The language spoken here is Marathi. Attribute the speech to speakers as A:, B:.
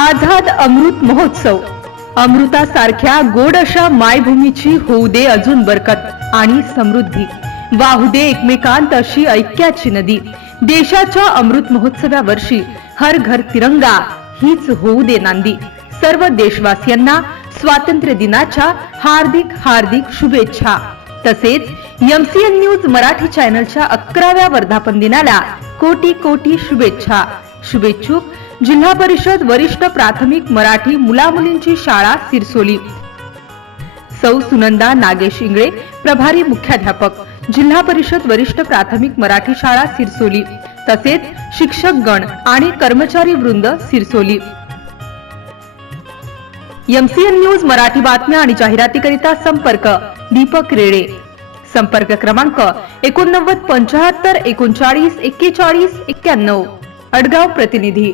A: आझाद अमृत महोत्सव. अमृतासारख्या गोड अशा मायभूमीची होऊ दे अजून बरकत आणि समृद्धी. वाहू दे एकमेकांत अशी ऐक्याची नदी. देशाच्या अमृत महोत्सव्या वर्षी हर घर तिरंगा हीच होऊ दे नांदी. सर्व देशवासियांना स्वातंत्र्य दिनाच्या हार्दिक हार्दिक शुभेच्छा. तसेच एमसीएन न्यूज मराठी चॅनलच्या अकराव्या वर्धापन दिनाला कोटी कोटी शुभेच्छा. शुभेच्छुक जिल्हा परिषद वरिष्ठ प्राथमिक मराठी मुलामुलींची शाळा सिरसोली. सौ सुनंदा नागेश इंगळे प्रभारी मुख्याध्यापक जिल्हा परिषद वरिष्ठ प्राथमिक मराठी शाळा सिरसोली. तसेच शिक्षक गण आणि कर्मचारी वृंद सिरसोली. एमसीएन न्यूज मराठी बातम्या आणि जाहिरातीकरिता संपर्क दीपक रेडे. संपर्क क्रमांक एकोणनव्वद पंचाहत्तर एकोणचाळीस एक्केचाळीस एक्क्याण्णव. अडगाव प्रतिनिधी.